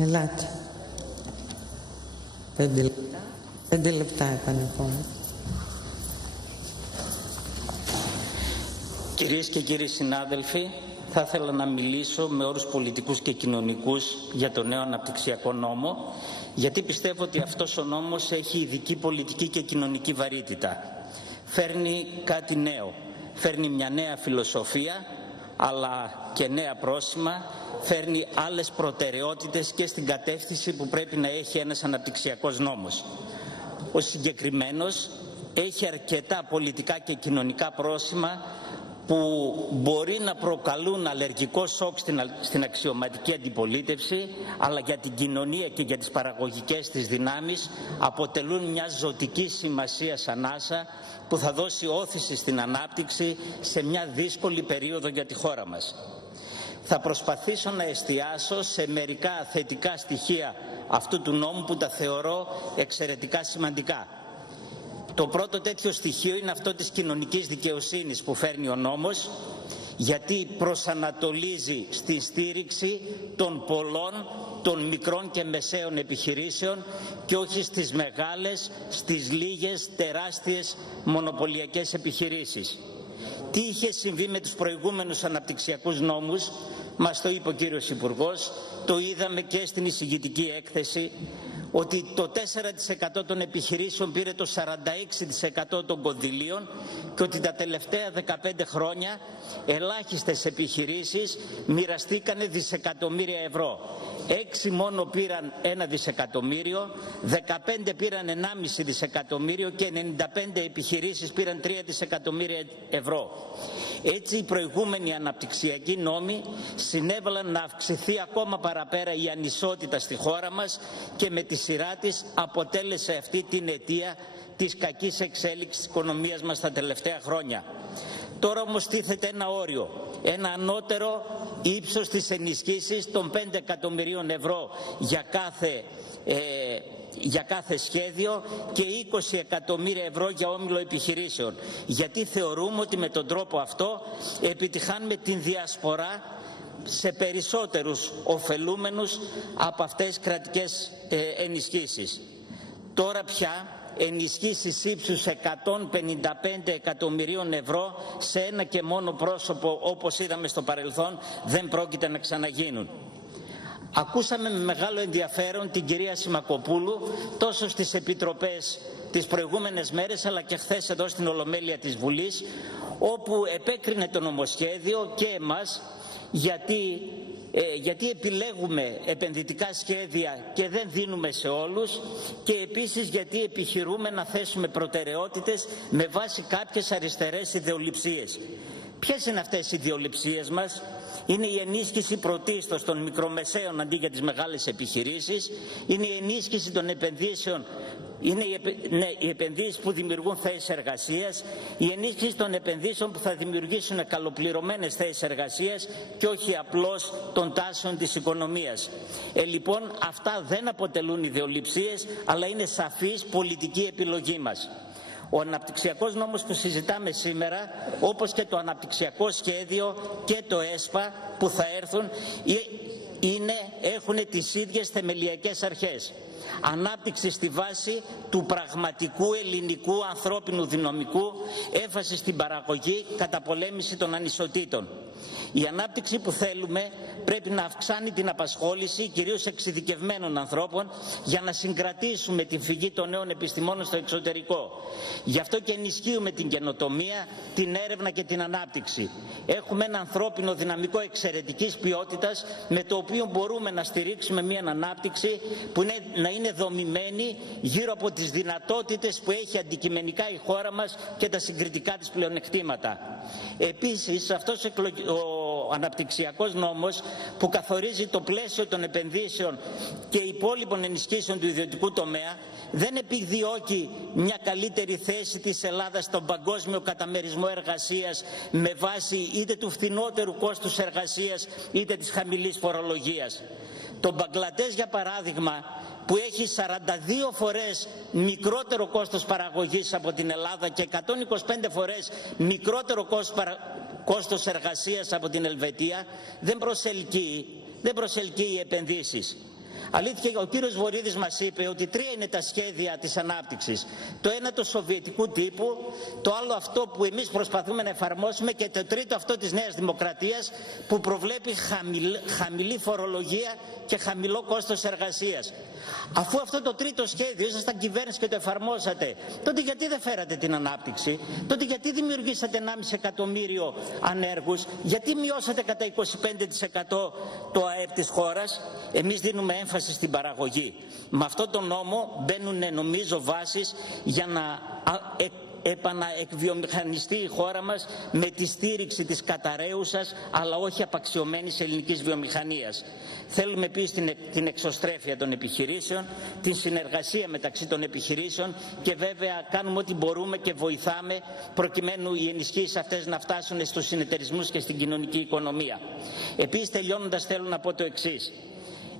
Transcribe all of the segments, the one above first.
Ελάτε. 5 λεπτά. 5 λεπτά επανερχόμαστε. Κυρίες και κύριοι συνάδελφοι, θα ήθελα να μιλήσω με όρους πολιτικούς και κοινωνικούς για το νέο αναπτυξιακό νόμο, γιατί πιστεύω ότι αυτός ο νόμος έχει ειδική πολιτική και κοινωνική βαρύτητα. Φέρνει κάτι νέο, φέρνει μια νέα φιλοσοφία, αλλά και νέα πρόσημα, φέρνει άλλες προτεραιότητες και στην κατεύθυνση που πρέπει να έχει ένας αναπτυξιακός νόμος. Ο συγκεκριμένος έχει αρκετά πολιτικά και κοινωνικά πρόσημα που μπορεί να προκαλούν αλλεργικό σοκ στην αξιωματική αντιπολίτευση, αλλά για την κοινωνία και για τις παραγωγικές της δυνάμεις αποτελούν μια ζωτική σημασία ανάσα που θα δώσει όθηση στην ανάπτυξη σε μια δύσκολη περίοδο για τη χώρα μας. Θα προσπαθήσω να εστιάσω σε μερικά θετικά στοιχεία αυτού του νόμου που τα θεωρώ εξαιρετικά σημαντικά. Το πρώτο τέτοιο στοιχείο είναι αυτό της κοινωνικής δικαιοσύνης που φέρνει ο νόμος, γιατί προσανατολίζει στη στήριξη των πολλών, των μικρών και μεσαίων επιχειρήσεων και όχι στις μεγάλες, στις λίγες, τεράστιες μονοπωλιακές επιχειρήσεις. Τι είχε συμβεί με τους προηγούμενους αναπτυξιακούς νόμους, μας το είπε ο κύριος Υπουργός, το είδαμε και στην εισηγητική έκθεση, ότι το 4% των επιχειρήσεων πήρε το 46% των κονδυλίων και ότι τα τελευταία 15 χρόνια ελάχιστες επιχειρήσεις μοιραστήκανε δισεκατομμύρια ευρώ. 6 μόνο πήραν 1 δισεκατομμύριο, 15 πήραν 1,5 δισεκατομμύριο και 95 επιχειρήσεις πήραν 3 δισεκατομμύρια ευρώ. Έτσι οι προηγούμενοι αναπτυξιακοί νόμοι συνέβαλαν να αυξηθεί ακόμα παραπέρα η ανισότητα στη χώρα μας και με τη σειρά της αποτέλεσε αυτή την αιτία της κακής εξέλιξης της οικονομίας μας τα τελευταία χρόνια. Τώρα όμως τίθεται ένα όριο, ένα ανώτερο ύψος της ενισχύσης των 5 εκατομμυρίων ευρώ για κάθε σχέδιο και 20 εκατομμύρια ευρώ για όμιλο επιχειρήσεων. Γιατί θεωρούμε ότι με τον τρόπο αυτό επιτυχάνουμε την διασπορά σε περισσότερους ωφελούμενους από αυτές τις κρατικές ενισχύσεις. Τώρα πια ενισχύσεις ύψους 155 εκατομμυρίων ευρώ σε ένα και μόνο πρόσωπο, όπως είδαμε στο παρελθόν, δεν πρόκειται να ξαναγίνουν. Ακούσαμε με μεγάλο ενδιαφέρον την κυρία Σιμακοπούλου τόσο στις επιτροπές τις προηγούμενες μέρες αλλά και χθες εδώ στην Ολομέλεια της Βουλής, όπου επέκρινε το νομοσχέδιο και εμάς γιατί επιλέγουμε επενδυτικά σχέδια και δεν δίνουμε σε όλους, και επίσης γιατί επιχειρούμε να θέσουμε προτεραιότητες με βάση κάποιες αριστερές ιδεολειψίες. Ποιες είναι αυτές οι ιδεολειψίες μας? Είναι η ενίσχυση πρωτίστως των μικρομεσαίων αντί για τις μεγάλες επιχειρήσεις, είναι η ενίσχυση των επενδύσεων, είναι οι επενδύσεις που δημιουργούν θέσεις εργασίας, η ενίσχυση των επενδύσεων που θα δημιουργήσουν καλοπληρωμένες θέσεις εργασίας και όχι απλώς των τάσεων της οικονομίας. Λοιπόν, αυτά δεν αποτελούν ιδεολειψίες, αλλά είναι σαφής πολιτική επιλογή μας. Ο αναπτυξιακός νόμος που συζητάμε σήμερα, όπως και το αναπτυξιακό σχέδιο και το ΕΣΠΑ που θα έρθουν, έχουν τις ίδιες θεμελιακές αρχές. Ανάπτυξη στη βάση του πραγματικού ελληνικού ανθρώπινου δυναμικού, έμφαση στην παραγωγή, καταπολέμηση των ανισοτήτων. Η ανάπτυξη που θέλουμε πρέπει να αυξάνει την απασχόληση κυρίως εξειδικευμένων ανθρώπων για να συγκρατήσουμε την φυγή των νέων επιστημόνων στο εξωτερικό. Γι' αυτό και ενισχύουμε την καινοτομία, την έρευνα και την ανάπτυξη. Έχουμε ένα ανθρώπινο δυναμικό εξαιρετικής ποιότητας με το οποίο μπορούμε να στηρίξουμε μια ανάπτυξη που να είναι δομημένη γύρω από τις δυνατότητες που έχει αντικειμενικά η χώρα μας και τα συγκριτικά της πλεονεκτήματα. Επίσης, αυτός ο αναπτυξιακός νόμος που καθορίζει το πλαίσιο των επενδύσεων και υπόλοιπων ενισχύσεων του ιδιωτικού τομέα δεν επιδιώκει μια καλύτερη θέση της Ελλάδας στον παγκόσμιο καταμερισμό εργασίας με βάση είτε του φθηνότερου κόστους εργασίας είτε της χαμηλής φορολογίας. Το Μπαγκλαντές, για παράδειγμα, που έχει 42 φορές μικρότερο κόστος παραγωγής από την Ελλάδα και 125 φορές μικρότερο κόστος εργασίας από την Ελβετία, δεν προσελκύει επενδύσεις. Αλήθεια, ο κύριος Βορίδης μας είπε ότι 3 είναι τα σχέδια της ανάπτυξης. Το ένα το σοβιετικού τύπου, το άλλο αυτό που εμείς προσπαθούμε να εφαρμόσουμε και το τρίτο αυτό της Νέας Δημοκρατίας που προβλέπει χαμηλή φορολογία και χαμηλό κόστος εργασίας. Αφού αυτό το τρίτο σχέδιο ήσασταν κυβέρνηση και το εφαρμόσατε, τότε γιατί δεν φέρατε την ανάπτυξη? Τότε γιατί δημιουργήσατε 1,5 εκατομμύριο ανέργους? Γιατί μειώσατε κατά 25% το ΑΕΠ της χώρας? Εμείς δίνουμε έμφαση στην παραγωγή. Με αυτόν τον νόμο μπαίνουν, νομίζω, βάσεις για να επαναεκβιομηχανιστεί η χώρα μας με τη στήριξη της καταραίουσας αλλά όχι απαξιωμένης ελληνικής βιομηχανίας. Θέλουμε επίσης την εξωστρέφεια των επιχειρήσεων, την συνεργασία μεταξύ των επιχειρήσεων και βέβαια κάνουμε ό,τι μπορούμε και βοηθάμε προκειμένου οι ενισχύσεις αυτές να φτάσουν στους συνεταιρισμούς και στην κοινωνική οικονομία. Επίσης, τελειώνοντας, θέλω να πω το εξής.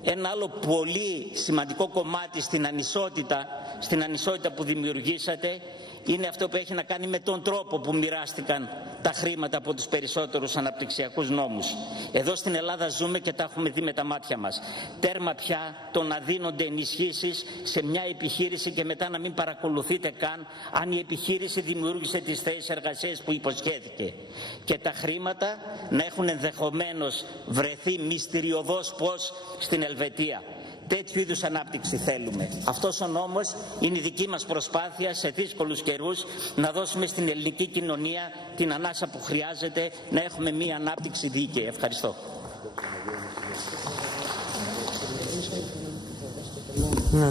Ένα άλλο πολύ σημαντικό κομμάτι στην ανισότητα που δημιουργήσατε είναι αυτό που έχει να κάνει με τον τρόπο που μοιράστηκαν τα χρήματα από τους περισσότερους αναπτυξιακούς νόμους. Εδώ στην Ελλάδα ζούμε και τα έχουμε δει με τα μάτια μας. Τέρμα πια το να δίνονται ενισχύσεις σε μια επιχείρηση και μετά να μην παρακολουθείτε καν αν η επιχείρηση δημιούργησε τις θέσεις εργασίας που υποσχέθηκε. Και τα χρήματα να έχουν ενδεχομένως βρεθεί μυστηριωδώς πώς στην Ελβετία. Τέτοιου είδους ανάπτυξη θέλουμε. Αυτός ο νόμος είναι η δική μας προσπάθεια σε δύσκολους καιρούς να δώσουμε στην ελληνική κοινωνία την ανάσα που χρειάζεται να έχουμε μία ανάπτυξη δίκαιη. Ευχαριστώ. Ναι.